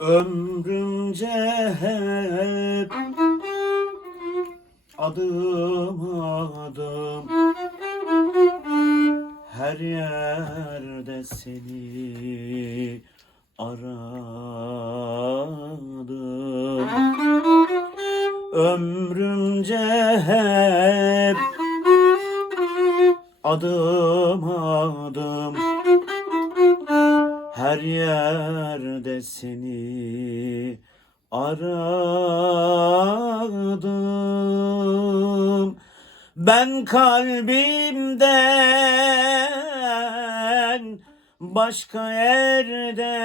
Ömrümce hep adım adım. Her yerde seni aradım. Ömrümce hep adım adım her yerde seni aradım. Ben kalbimden başka yerde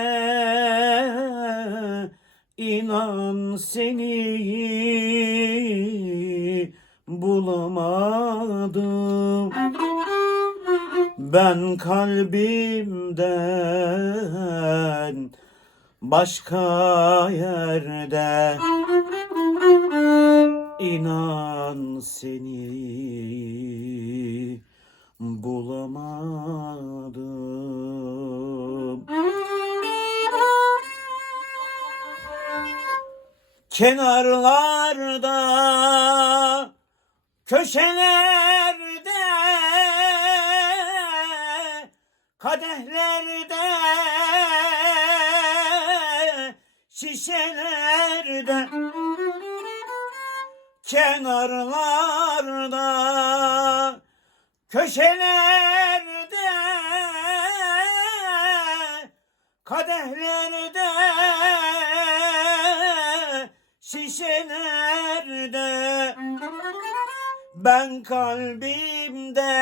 inan seni bulamadım ben kalbimden başka yerde inan seni bulamadım. Kenarlarda köşelerde kadehlerde şişelerde kenarlarda köşelerde kadehlerde şişelerde. Ben kalbimden